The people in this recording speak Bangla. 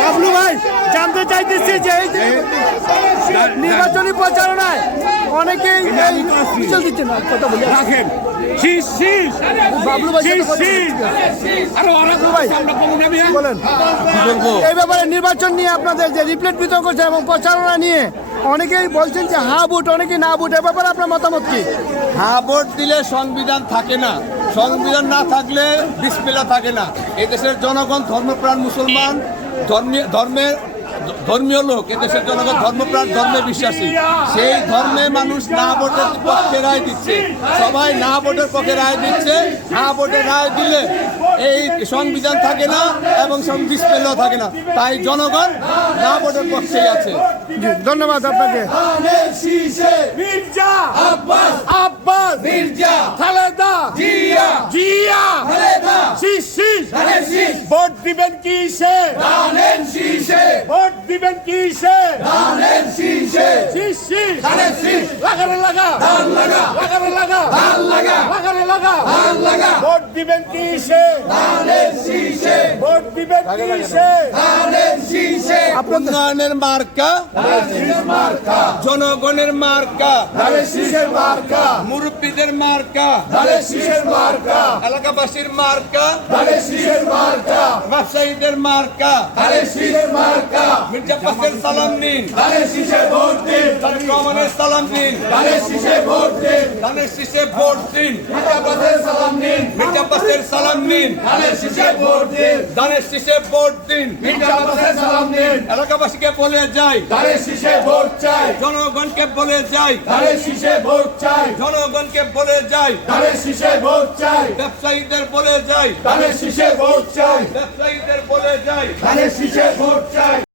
বাবলু ভাই জানতে চাইতেছি যে এই যে নির্বাচনী প্রচারণায় অনেকেই মিছিল দিচ্ছে না কথা বলি। রাখেন। বাবলু ভাই বলেন। এই ব্যাপারে নির্বাচন নিয়ে আপনাদের যে রিপ্লেট বিতরণ করছে এবং প্রচারণা নিয়ে অনেকেই বলছেন যে হা ভোট অনেকেই না ভোট এ ব্যাপারে আপনার মতামত কি? হ্যাঁ ভোট দিলে সংবিধান থাকে না। সংবিধান না থাকলে বিসমিল্লা থাকে না। এই দেশের জনগণ ধর্মপ্রাণ মুসলমান ধর্মীয় ধর্মের ধর্মীয় লোক এ দেশের জনগণ ধর্মপ্রাণ ধর্মে বিশ্বাসী। সেই ধর্মে মানুষ না ভোটের পক্ষে রায় দিচ্ছে। সবাই না ভোটের পক্ষে রায় দিচ্ছে না ভোটের রায় দিলে এই সংবিধান থাকে না এবং বিসমিল্লাও থাকে না। তাই জনগণ না ভোটের পক্ষেই আছে। ধন্যবাদ আপনাকে মির্জা আব্বাস আব্বাস মির্জা খালেদা জিয়া জিয়া খালেদা শীষ শীষ শীষ ভোট দিবেন কিসে দানেন শীষে। ভোট দিবেন কিসে দানেন শীষে। শীষ শীষ। দানেন শীষ। লাগারে লাগা। ধান লাগা। লাগারে লাগা। ধান লাগা। লাগারে লাগা। ধান লাগা। ভোট দিবেন কিসে দানেন শীষে। ভোট দিবেন কিসে দানেন শীষে। উন্নয়নের মার্কা। জনগণের মার্কা। শীষের মার্কা। মুরব্বীদের মার্কা। ধারে শীষের মার্কা। এলাকাবাসীর মার্কা। ধারে শীষের মার্কা। ব্যবসায়ীদের মার্কা। ধারে শীষের মার্কা। মির্জা পাশের সালাম নিন। ধারে শীষে ভোট দিন। তারেক সালাম শীষে ভোট দিন। ধানের শীষে ভোট দিন। মিঠাপাতের সালাম সালাম শীষে ভোট দিন। ধানের শীষে ভোট দিন। মিঠাপাতের সালাম নিন এলাকাবাসীকে বলে যাই। ধারে শীষে ভোট চাই। জনগণকে বলে যাই। ধারে শীষে ভোট চাই। জনগণকে বলে যাই। ধারে শীষে ভোট চাই। ব্যবসায়ীদের বলে যাই। ধারে শীষে ভোট চাই। ব্যবসায়ীদের বলে যাই। ধারে শীষে ভোট চাই।